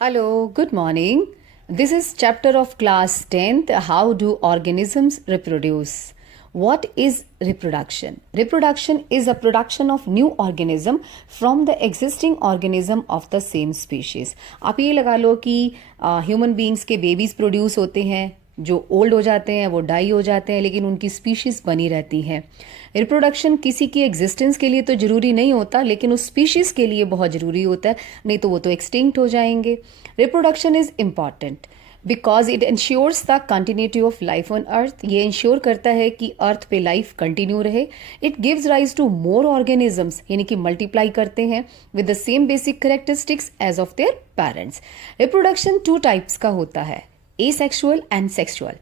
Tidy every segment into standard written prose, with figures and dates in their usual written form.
Hello, good morning. This is chapter of class 10th. How do organisms reproduce? What is reproduction? Reproduction is a production of new organism from the existing organism of the same species. आप ये लगा लो कि human beings के babies produce होते हैं जो old हो जाते हैं, वो डाई हो जाते हैं, लेकिन उनकी स्पीशीज बनी रहती हैं. रिप्रोडक्शन किसी की एग्जिस्टेंस के लिए तो जरूरी नहीं होता, लेकिन उस स्पीशीज के लिए बहुत जरूरी होता है, नहीं तो वो तो एक्सटिंक्ट हो जाएंगे. Reproduction is important because it ensures the continuity of life on earth. ये इंश्योर करता है कि अर्थ पे लाइफ कंटिन्यू रहे. It gives rise to more organisms, यानी कि मल्टीप्लाई करते हैं with the same basic characteristics as of their parents. Reproduction two types का होता है, asexual and sexual.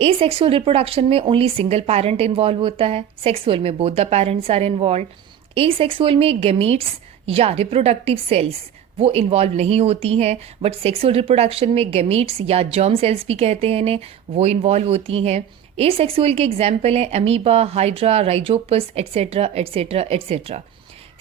Asexual reproduction में only single parent involved होता है. Sexual में both the parents are involved. Asexual में gametes या reproductive cells वो इन्वॉल्व नहीं होती हैं, बट सेक्सुअल रिप्रोडक्शन में गैमीट्स या जर्म सेल्स भी कहते हैं इन्हें, वो इन्वॉल्व होती हैं. एसेक्सुअल के एग्जाम्पल हैं amoeba, hydra, Rhizopus etcetera etcetera etcetera.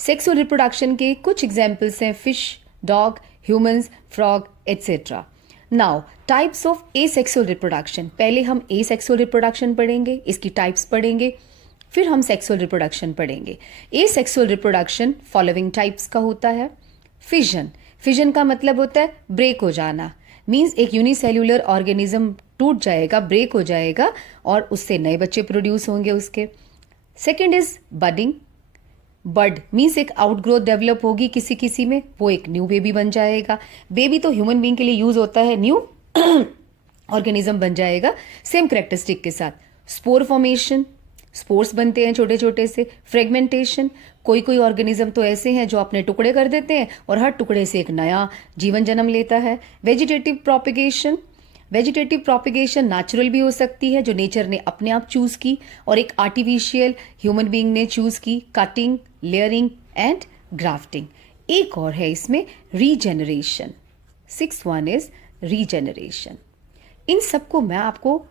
Sexual reproduction के कुछ एग्जाम्पल्स हैं fish, dog, humans, frog etcetera. Now types of asexual reproduction. पहले हम एसेक्सुअल रिप्रोडक्शन पढ़ेंगे, इसकी टाइप्स पढ़ेंगे, फिर हम सेक्सुअल रिप्रोडक्शन पढ़ेंगे. एसेक्सुअल रिप्रोडक्शन फॉलोइंग टाइप्स का होता है. फिजन. फिजन का मतलब होता है ब्रेक हो जाना. मीन्स एक यूनिसेल्यूलर ऑर्गेनिज्म टूट जाएगा, ब्रेक हो जाएगा और उससे नए बच्चे प्रोड्यूस होंगे उसके. Second is budding. Bud means एक आउटग्रोथ डेवलप होगी किसी किसी में, वो एक न्यू बेबी बन जाएगा. बेबी तो ह्यूमन बीइंग के लिए यूज होता है, न्यू ऑर्गेनिज्म बन जाएगा सेम करेक्टरिस्टिक के साथ. स्पोर फॉर्मेशन, स्पोर्स बनते हैं छोटे छोटे से. फ्रेगमेंटेशन, कोई कोई ऑर्गेनिज्म तो ऐसे हैं जो अपने टुकड़े कर देते हैं और हर टुकड़े से एक नया जीवन जन्म लेता है. Vegetative propagation. Vegetative propagation natural भी हो सकती है जो नेचर ने अपने आप चूज की, और एक आर्टिफिशियल ह्यूमन बीइंग ने चूज की, कटिंग, लेयरिंग एंड ग्राफ्टिंग. एक और है इसमें regeneration. 6th one is regeneration. इन सबको मैं आपको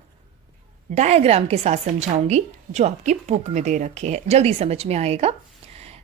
डायग्राम के साथ समझाऊंगी जो आपकी बुक में दे रखे हैं, जल्दी समझ में आएगा.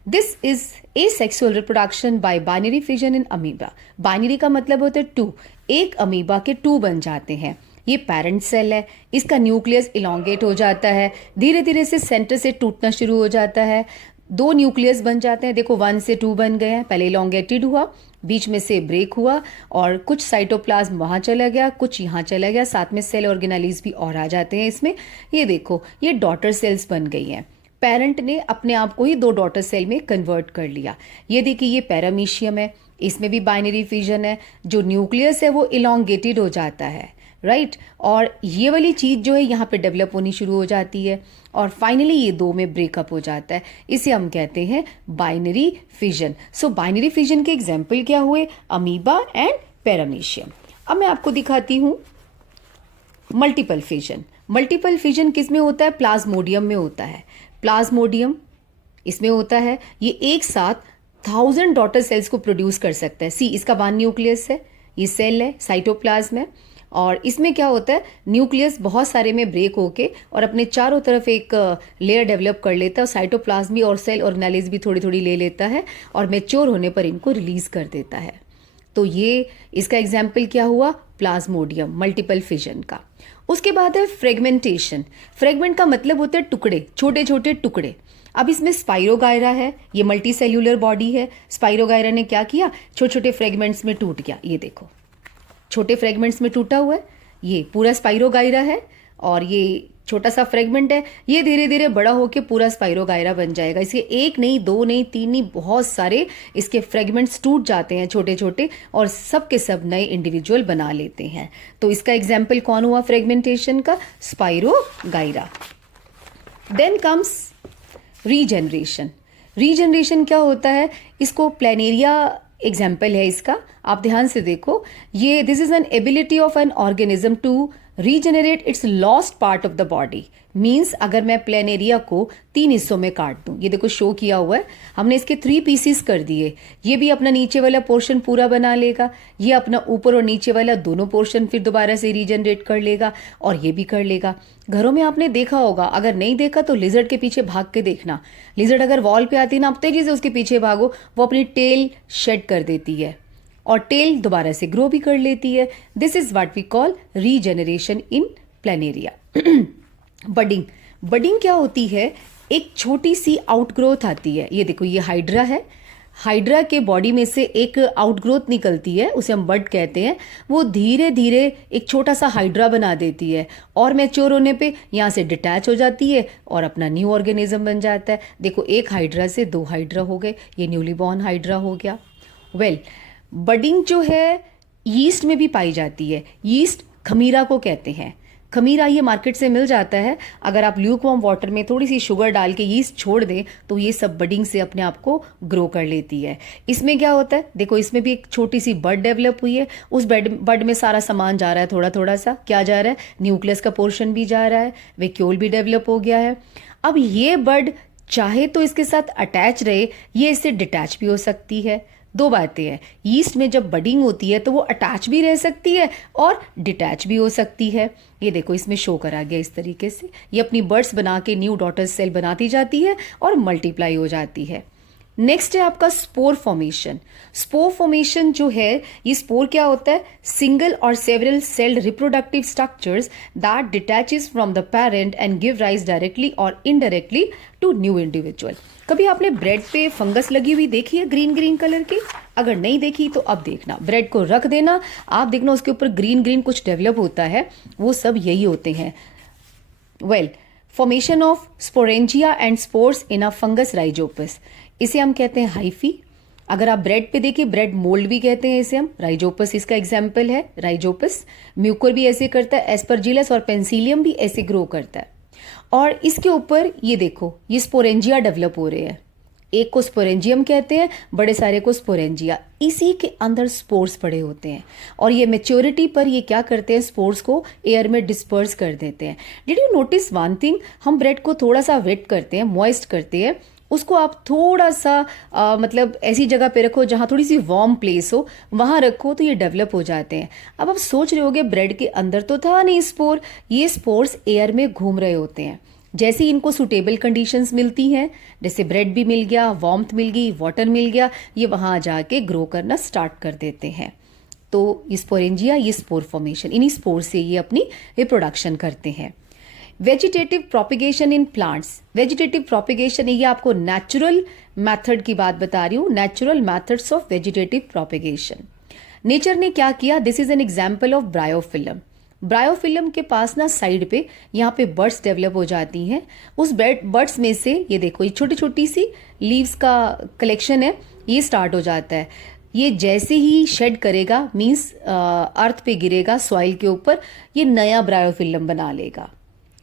This is asexual reproduction by binary fission in amoeba. Binary का मतलब होता है टू. एक अमीबा के टू बन जाते हैं. ये पेरेंट सेल है, इसका न्यूक्लियस इलोंगेट हो जाता है, धीरे धीरे से सेंटर से टूटना शुरू हो जाता है. दो न्यूक्लियस बन जाते हैं, देखो 1 से 2 बन गए हैं. पहले इलोंगेटेड हुआ, बीच में से ब्रेक हुआ और कुछ साइटोप्लाज्म वहां चला गया, कुछ यहाँ चला गया, साथ में सेल ऑर्गेनाइज भी और आ जाते हैं इसमें. ये देखो, ये डॉटर सेल्स बन गई हैं. पेरेंट ने अपने आप को ही 2 डॉटर सेल में कन्वर्ट कर लिया. ये देखिए, ये पैरामीशियम है, इसमें भी बाइनरी फिजन है. जो न्यूक्लियस है वो इलोंगेटेड हो जाता है, राइट. और ये वाली चीज जो है यहाँ पे डेवलप होनी शुरू हो जाती है और फाइनली ये 2 में ब्रेकअप हो जाता है. इसे हम कहते हैं बाइनरी फिजन. सो बाइनरी फिजन के एग्जाम्पल क्या हुए? Amoeba and paramecium. अब मैं आपको दिखाती हूँ मल्टीपल फिजन. मल्टीपल फिजन किस में होता है? प्लाज्मोडियम में होता है. प्लाज्मोडियम इसमें होता है, ये एक साथ 1000 डॉटर सेल्स को प्रोड्यूस कर सकता है. सी, इसका 1 न्यूक्लियस है, ये सेल है, साइटोप्लाज्म है, और इसमें क्या होता है, न्यूक्लियस बहुत सारे में ब्रेक होके और अपने चारों तरफ एक लेयर डेवलप कर लेता है. साइटोप्लाज्म भी और सेल ऑर्गेनाइज भी थोड़ी थोड़ी ले लेता है और मैच्योर होने पर इनको रिलीज कर देता है. तो ये इसका एग्जाम्पल क्या हुआ? प्लाज्मोडियम, मल्टीपल फिजन का. उसके बाद है फ्रेगमेंटेशन. फ्रेगमेंट का मतलब होता है टुकड़े, छोटे छोटे टुकड़े. अब इसमें स्पाइरोगायरा है, ये मल्टी सेल्यूलर बॉडी है. स्पाइरोगायरा ने क्या किया? छोटे छोटे फ्रेगमेंट्स में टूट गया. ये देखो, छोटे फ्रेगमेंट्स में टूटा हुआ है. ये पूरा स्पाइरोगायरा है और ये छोटा सा फ्रेगमेंट है. ये धीरे धीरे बड़ा होके पूरा स्पाइरोगायरा बन जाएगा. इसके 1 नहीं, 2 नहीं, 3 नहीं, बहुत सारे इसके फ्रेगमेंट्स टूट जाते हैं छोटे छोटे और सब के सब नए इंडिविजुअल बना लेते हैं. तो इसका एग्जाम्पल कौन हुआ फ्रेगमेंटेशन का? Spirogyra. Then comes regeneration. Regeneration क्या होता है? इसको प्लेनेरिया एग्जाम्पल है इसका. आप ध्यान से देखो, ये this is an ability of an organism to regenerate its lost part of the body. Means अगर मैं प्लेनेरिया को 3 हिस्सों में काट दूं, ये देखो शो किया हुआ है, हमने इसके 3 पीसीस कर दिए. ये भी अपना नीचे वाला पोर्शन पूरा बना लेगा, ये अपना ऊपर और नीचे वाला दोनों पोर्शन फिर दोबारा से रीजनरेट कर लेगा और ये भी कर लेगा. घरों में आपने देखा होगा, अगर नहीं देखा तो लिजर्ड के पीछे भाग के देखना. लिजर्ड अगर वॉल पे आती है ना, आप तेजी से उसके पीछे भागो, वो अपनी टेल शेड कर देती है. और टेल दोबारा से ग्रो भी कर लेती है। This is what we call regeneration in planaria. Budding, budding क्या होती है? एक छोटी सी आउटग्रोथ आती है। ये देखो, ये हाइड्रा है, हाइड्रा के बॉडी में से एक आउटग्रोथ निकलती है, उसे हम बड कहते हैं। वो धीरे धीरे एक छोटा सा हाइड्रा बना देती है और मैच्योर होने पे यहाँ से डिटैच हो जाती है और अपना न्यू ऑर्गेनिज्म बन जाता है। देखो, एक हाइड्रा से 2 हाइड्रा हो गए, ये न्यूली बॉर्न हाइड्रा हो गया। वेल, बडिंग जो है यीस्ट में भी पाई जाती है। यीस्ट खमीरा को कहते हैं। खमीरा ये मार्केट से मिल जाता है। अगर आप ल्यूकवार्म वाटर में थोड़ी सी शुगर डाल के यीस्ट छोड़ दें तो ये सब बडिंग से अपने आप को ग्रो कर लेती है। इसमें क्या होता है? देखो, इसमें भी एक छोटी सी बड डेवलप हुई है। उस बड में सारा सामान जा रहा है, थोड़ा थोड़ा सा। क्या जा रहा है? न्यूक्लियस का पोर्शन भी जा रहा है, वैक्यूल भी डेवलप हो गया है। अब ये बड चाहे तो इसके साथ अटैच रहे, ये इससे डिटैच भी हो सकती है। 2 बातें हैं, यीस्ट में जब बडिंग होती है तो वो अटैच भी रह सकती है और डिटैच भी हो सकती है। ये देखो, इसमें शो करा गया इस तरीके से। ये अपनी बर्ड्स बना के न्यू डॉटर सेल बनाती जाती है और मल्टीप्लाई हो जाती है। नेक्स्ट है आपका स्पोर फॉर्मेशन। स्पोर फॉर्मेशन जो है, ये स्पोर क्या होता है? सिंगल और several sailed reproductive structures that detaches from the parent and give rise directly और इनडायरेक्टली टू न्यू इंडिविजुअल। कभी आपने ब्रेड पे फंगस लगी हुई देखी है ग्रीन ग्रीन कलर की? अगर नहीं देखी तो अब देखना, ब्रेड को रख देना, आप देखना उसके ऊपर ग्रीन ग्रीन कुछ डेवलप होता है, वो सब यही होते हैं। Well, formation of sporangia and spores in a fungus Rhizopus, इसे हम कहते हैं हाइफी। अगर आप ब्रेड पे देखिए, ब्रेड मोल्ड भी कहते हैं इसे हम। राइजोपस इसका एग्जाम्पल है, राइजोपस। म्यूकर भी ऐसे करता है, एस्परजिलस और पेंसिलियम भी ऐसे ग्रो करता है। और इसके ऊपर ये देखो, ये स्पोरेंजिया डेवलप हो रहे हैं। एक को स्पोरेंजियम कहते हैं, बड़े सारे को स्पोरेंजिया। इसी के अंदर स्पोर्स पड़े होते हैं और ये मैच्योरिटी पर ये क्या करते हैं? स्पोर्स को एयर में डिस्पर्स कर देते हैं। Did you notice one thing? हम ब्रेड को थोड़ा सा वेट करते हैं, मॉइस्ट करते हैं, उसको आप थोड़ा सा मतलब ऐसी जगह पे रखो जहां थोड़ी सी वार्म प्लेस हो, वहां रखो तो ये डेवलप हो जाते हैं। अब आप सोच रहे होगे ब्रेड के अंदर तो था नहीं स्पोर, ये स्पोर्स एयर में घूम रहे होते हैं। जैसे ही इनको सुटेबल कंडीशंस मिलती हैं, जैसे ब्रेड भी मिल गया, वार्मथ मिल गई, वाटर मिल गया, ये वहां जाके ग्रो करना स्टार्ट कर देते हैं। तो ये स्पोरेंजिया, ये स्पोर फॉर्मेशन, इन्हीं स्पोर से ये अपनी रिप्रोडक्शन करते हैं। Vegetative propagation in plants. Vegetative propagation, ये आपको नेचुरल मेथड की बात बता रही हूँ, natural methods of vegetative propagation. Nature ने क्या किया? This is an example of bryophyllum. Bryophyllum के पास ना साइड पे यहाँ पे बर्ड्स डेवलप हो जाती हैं। उस बर्ड्स में से ये देखो, ये छोटी छोटी सी लीव्स का कलेक्शन है, ये स्टार्ट हो जाता है। ये जैसे ही शेड करेगा, मीन्स अर्थ पे गिरेगा, सॉइल के ऊपर, ये नया ब्रायोफिलम बना लेगा।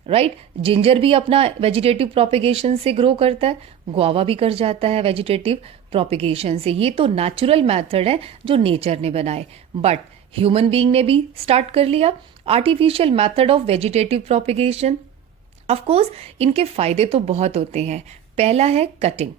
राइट? जिंजर भी अपना वेजिटेटिव प्रोपिगेशन से ग्रो करता है, गुआवा भी कर जाता है वेजिटेटिव प्रोपिगेशन से। ये तो नेचुरल मेथड है जो नेचर ने बनाए, बट ह्यूमन बीइंग ने भी स्टार्ट कर लिया artificial method of vegetative propagation. Of course इनके फायदे तो बहुत होते हैं। पहला है कटिंग।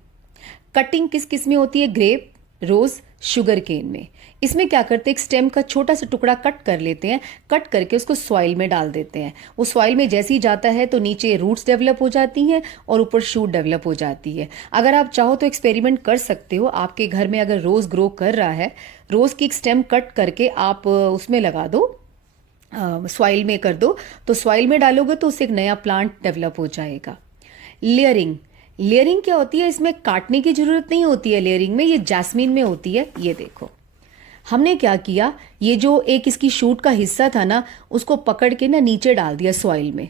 कटिंग किस किस में होती है? ग्रेप, रोज, शुगर केन में। इसमें क्या करते हैं? एक स्टेम का छोटा सा टुकड़ा कट कर लेते हैं, कट करके उसको सॉइल में डाल देते हैं। वो सॉइल में जैसे ही जाता है तो नीचे रूट्स डेवलप हो जाती हैं और ऊपर शूट डेवलप हो जाती है। अगर आप चाहो तो एक्सपेरिमेंट कर सकते हो। आपके घर में अगर रोज ग्रो कर रहा है, रोज की एक स्टेम कट करके आप उसमें लगा दो, सॉइल में कर दो, तो सॉइल में डालोगे तो उससे एक नया प्लांट डेवलप हो जाएगा। लेयरिंग। लेयरिंग क्या होती है? इसमें काटने की जरूरत नहीं होती है लेयरिंग में, ये जैस्मीन में होती है। ये देखो, हमने क्या किया, ये जो एक इसकी शूट का हिस्सा था ना, उसको पकड़ के ना नीचे डाल दिया सॉइल में।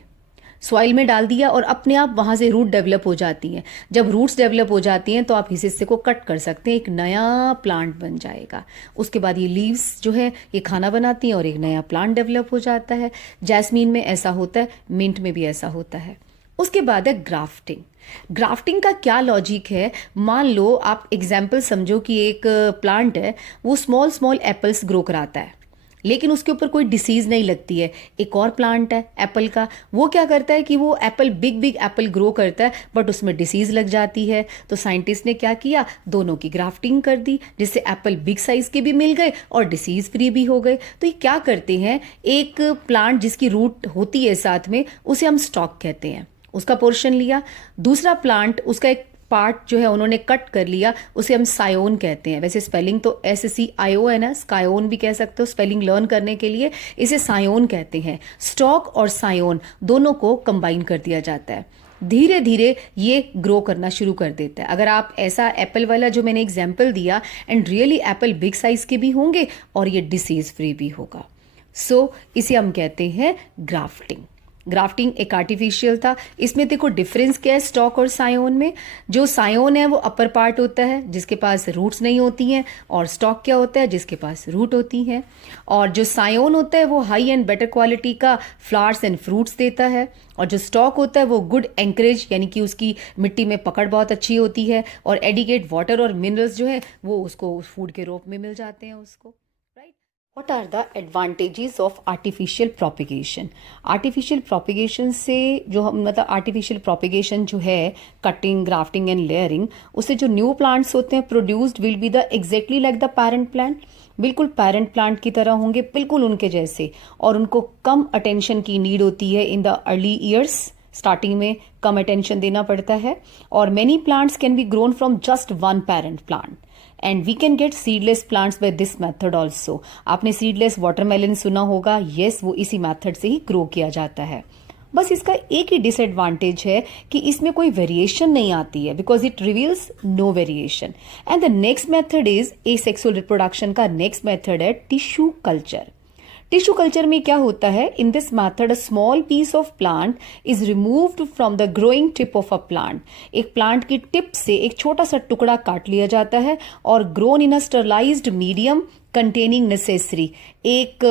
सॉइल में डाल दिया और अपने आप वहां से रूट डेवलप हो जाती हैं। जब रूट्स डेवलप हो जाती हैं तो आप इस हिस्से को कट कर सकते हैं, एक नया प्लांट बन जाएगा। उसके बाद ये लीव्स जो है ये खाना बनाती हैं और एक नया प्लांट डेवलप हो जाता है। जैस्मीन में ऐसा होता है, मिंट में भी ऐसा होता है। उसके बाद है ग्राफ्टिंग। ग्राफ्टिंग का क्या लॉजिक है? मान लो आप एग्जाम्पल समझो कि एक प्लांट है, वो स्मॉल स्मॉल एप्पल्स ग्रो कराता है, लेकिन उसके ऊपर कोई डिसीज नहीं लगती है। एक और प्लांट है एप्पल का, वो क्या करता है कि वो Apple big big Apple grow करता है, बट उसमें डिसीज लग जाती है। तो साइंटिस्ट ने क्या किया? दोनों की ग्राफ्टिंग कर दी, जिससे एप्पल बिग साइज के भी मिल गए और डिसीज फ्री भी हो गए। तो ये क्या करते हैं, एक प्लांट जिसकी रूट होती है साथ में, उसे हम स्टॉक कहते हैं, उसका पोर्शन लिया। दूसरा प्लांट, उसका एक पार्ट जो है उन्होंने कट कर लिया, उसे हम सायोन कहते हैं। वैसे स्पेलिंग तो SCIO है ना, स्कायोन भी कह सकते हो स्पेलिंग लर्न करने के लिए, इसे सायोन कहते हैं। स्टॉक और सायोन दोनों को कंबाइन कर दिया जाता है, धीरे धीरे ये ग्रो करना शुरू कर देता है। अगर आप ऐसा एप्पल वाला जो मैंने एग्जाम्पल दिया, and really Apple big size के भी होंगे और ये डिसीज फ्री भी होगा। सो इसे हम कहते हैं ग्राफ्टिंग। ग्राफ्टिंग एक आर्टिफिशियल था। इसमें देखो डिफरेंस क्या है स्टॉक और सायोन में। जो सायोन है वो अपर पार्ट होता है जिसके पास रूट्स नहीं होती हैं, और स्टॉक क्या होता है जिसके पास रूट होती हैं। और जो सायोन होता है वो हाई एंड बेटर क्वालिटी का फ्लावर्स एंड फ्रूट्स देता है, और जो स्टॉक होता है वो गुड एंकरेज, यानी कि उसकी मिट्टी में पकड़ बहुत अच्छी होती है, और एडिकेट वाटर और मिनरल्स जो है वो उसको फूड के रूप में मिल जाते हैं उसको। What are the advantages of artificial propagation? Artificial propagation से जो हम मतलब artificial propagation जो है cutting, grafting and layering, उससे जो new plants होते हैं produced will be the exactly like the parent plant. बिल्कुल पेरेंट प्लांट की तरह होंगे, बिल्कुल उनके जैसे, और उनको कम अटेंशन की नीड होती है in the early years. Starting में कम अटेंशन देना पड़ता है, और many plants can be grown from just one parent plant, and we can get seedless plants by this method also. आपने सीडलेस वाटरमेलन सुना होगा, यस, वो इसी मेथड से ही ग्रो किया जाता है। बस इसका एक ही डिसएडवांटेज है कि इसमें कोई वेरिएशन नहीं आती है, because it reveals no variation. And the next method is asexual reproduction का नेक्स्ट मेथड है टिश्यू कल्चर। टिश्यू कल्चर में क्या होता है, in this method a small piece of plant is removed from the growing tip of a plant. एक plant की tip से एक छोटा सा टुकड़ा काट लिया जाता है और grown in a sterilised medium containing necessary, एक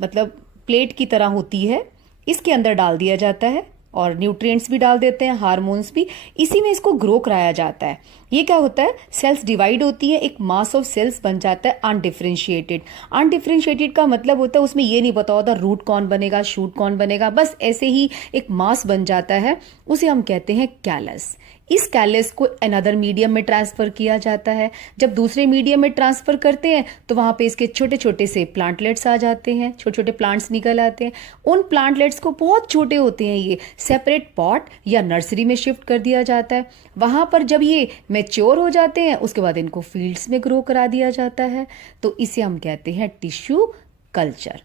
मतलब प्लेट की तरह होती है, इसके अंदर डाल दिया जाता है, और न्यूट्रिएंट्स भी डाल देते हैं, हार्मोन्स भी, इसी में इसको ग्रो कराया जाता है। ये क्या होता है, सेल्स डिवाइड होती है, एक मास ऑफ सेल्स बन जाता है अनडिफरेंशिएटेड। अनडिफरेंशिएटेड का मतलब होता है उसमें ये नहीं पता होता रूट कौन बनेगा, शूट कौन बनेगा, बस ऐसे ही एक मास बन जाता है, उसे हम कहते हैं कैलस। इस कैलस को अनदर मीडियम में ट्रांसफर किया जाता है। जब दूसरे मीडियम में ट्रांसफर करते हैं तो वहां पे इसके छोटे छोटे से प्लांटलेट्स आ जाते हैं, छोटे छोटे प्लांट्स निकल आते हैं। उन प्लांटलेट्स को, बहुत छोटे होते हैं ये, सेपरेट पॉट या नर्सरी में शिफ्ट कर दिया जाता है। वहां पर जब ये मैच्योर हो जाते हैं उसके बाद इनको फील्ड्स में ग्रो करा दिया जाता है। तो इसे हम कहते हैं tissue culture.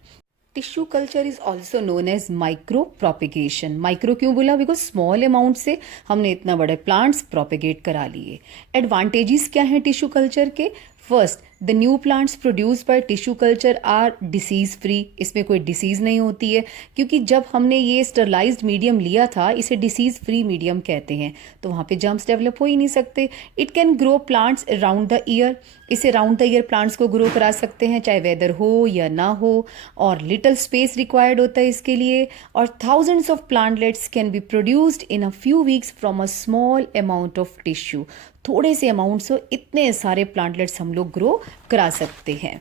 Tissue culture is also known as micropropagation. Micro क्यों बोला, बिकॉज स्मॉल अमाउंट से हमने इतना बड़े प्लांट्स प्रोपिगेट करा लिए। एडवांटेजेस क्या हैं टिश्यू कल्चर के? First, the new plants produce by tissue culture are disease free. इसमें कोई डिसीज नहीं होती है, क्योंकि जब हमने ये स्टरलाइज्ड मीडियम लिया था, इसे डिसीज फ्री मीडियम कहते हैं, तो वहां पे जर्म्स डेवलप हो ही नहीं सकते। It can grow plants round the year. इसे राउंड द ईयर प्लांट्स को ग्रो करा सकते हैं, चाहे वेदर हो या ना हो, और लिटिल स्पेस रिक्वायर्ड होता है इसके लिए। और thousands of plantlets can be produced in a few weeks from a small amount of tissue. थोड़े से अमाउंट से इतने सारे प्लांटलेट्स हम लोग ग्रो करा सकते हैं।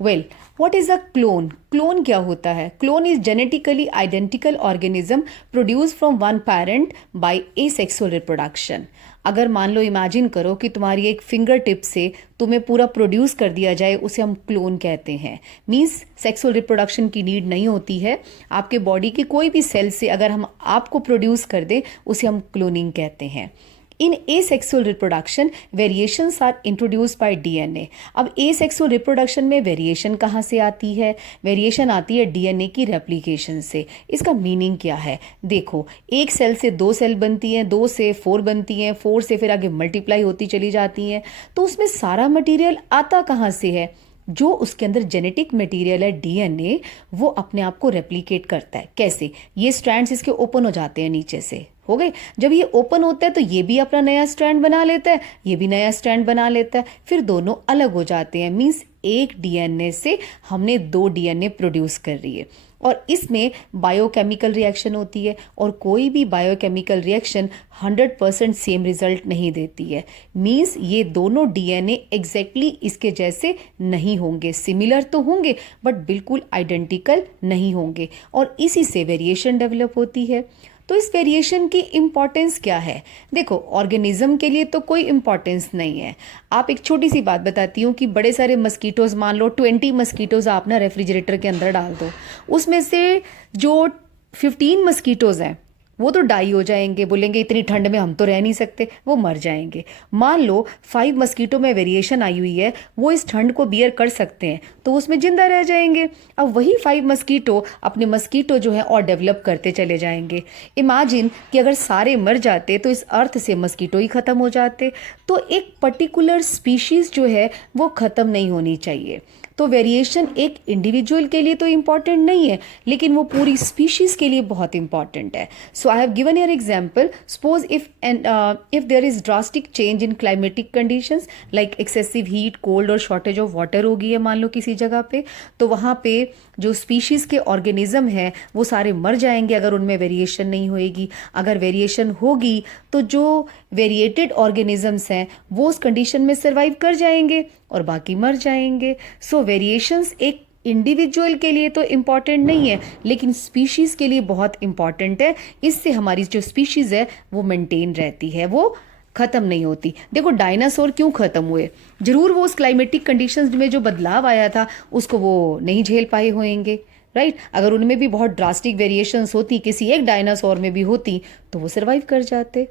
Well, what is a clone? Clone क्या होता है? Clone is genetically identical organism produce from one parent by asexual reproduction. अगर मान लो, इमेजिन करो कि तुम्हारी एक फिंगर टिप से तुम्हें पूरा प्रोड्यूस कर दिया जाए, उसे हम क्लोन कहते हैं। मीन्स सेक्सुअल रिप्रोडक्शन की नीड नहीं होती है, आपके बॉडी के कोई भी सेल से अगर हम आपको प्रोड्यूस कर दें, उसे हम क्लोनिंग कहते हैं। इन asexual reproduction variations are introduced by DNA। अब asexual reproduction में वेरिएशन कहाँ से आती है? वेरिएशन आती है DNA की रेप्लिकेशन से। इसका मीनिंग क्या है? देखो, एक सेल से 2 सेल बनती हैं, 2 से 4 बनती हैं, 4 से फिर आगे मल्टीप्लाई होती चली जाती हैं। तो उसमें सारा मटेरियल आता कहाँ से है? जो उसके अंदर जेनेटिक मटेरियल है DNA, वो अपने आप को रेप्लिकेट करता है। कैसे? ये स्ट्रैंड्स इसके ओपन हो जाते हैं नीचे से, हो गए। जब ये ओपन होता है तो ये भी अपना नया स्ट्रैंड बना लेता है, ये भी नया स्ट्रैंड बना लेता है, फिर दोनों अलग हो जाते हैं। मीन्स एक DNA से हमने 2 DNA प्रोड्यूस कर रही है। और इसमें बायोकेमिकल रिएक्शन होती है, और कोई भी बायोकेमिकल रिएक्शन 100% सेम रिजल्ट नहीं देती है। मीन्स ये दोनों DNA एग्जैक्टली इसके जैसे नहीं होंगे, सिमिलर तो होंगे बट बिल्कुल आइडेंटिकल नहीं होंगे, और इसी से वेरिएशन डेवलप होती है। तो इस वेरिएशन की इंपॉर्टेंस क्या है? देखो, ऑर्गेनिज्म के लिए तो कोई इंपॉर्टेंस नहीं है। आप एक छोटी सी बात बताती हूँ कि बड़े सारे मस्कीटोज, मान लो 20 मस्कीटोज आप ना रेफ्रिजरेटर के अंदर डाल दो, उसमें से जो 15 मस्कीटोज हैं वो तो डाई हो जाएंगे, बोलेंगे इतनी ठंड में हम तो रह नहीं सकते, वो मर जाएंगे। मान लो 5 मस्कीटो में वेरिएशन आई हुई है, वो इस ठंड को बियर कर सकते हैं तो उसमें जिंदा रह जाएंगे। अब वही 5 मस्कीटो अपने मस्कीटो जो है और डेवलप करते चले जाएंगे। इमेजिन कि अगर सारे मर जाते तो इस अर्थ से मस्कीटो ही खत्म हो जाते। तो एक पर्टिकुलर स्पीशीज जो है वो खत्म नहीं होनी चाहिए। तो वेरिएशन एक इंडिविजुअल के लिए तो इम्पॉर्टेंट नहीं है, लेकिन वो पूरी स्पीशीज के लिए बहुत इंपॉर्टेंट है। So I have given your example. Suppose if there is drastic change in climatic conditions like excessive heat, cold और शॉर्टेज ऑफ वाटर हो गई है मान लो किसी जगह पे, तो वहाँ पे जो स्पीशीज के ऑर्गेनिज्म हैं वो सारे मर जाएंगे अगर उनमें वेरिएशन नहीं होएगी। अगर वेरिएशन होगी तो जो वेरिएटेड ऑर्गेनिजम्स हैं वो उस कंडीशन में सर्वाइव कर जाएंगे और बाकी मर जाएंगे। सो वेरिएशंस एक इंडिविजुअल के लिए तो इम्पॉर्टेंट नहीं है, लेकिन स्पीशीज के लिए बहुत इंपॉर्टेंट है। इससे हमारी जो स्पीशीज है वो मेंटेन रहती है, वो खत्म नहीं होती। देखो डायनासोर क्यों खत्म हुए? जरूर वो उस क्लाइमेटिक कंडीशंस में जो बदलाव आया था उसको वो नहीं झेल पाए होंगे, राइट? अगर उनमें भी बहुत ड्रास्टिक वेरिएशंस होती, किसी एक डायनासोर में भी होती, तो वो सर्वाइव कर जाते,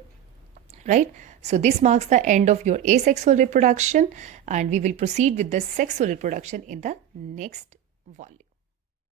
right? So this marks the end of your asexual reproduction, and we will proceed with the sexual reproduction in the next volume.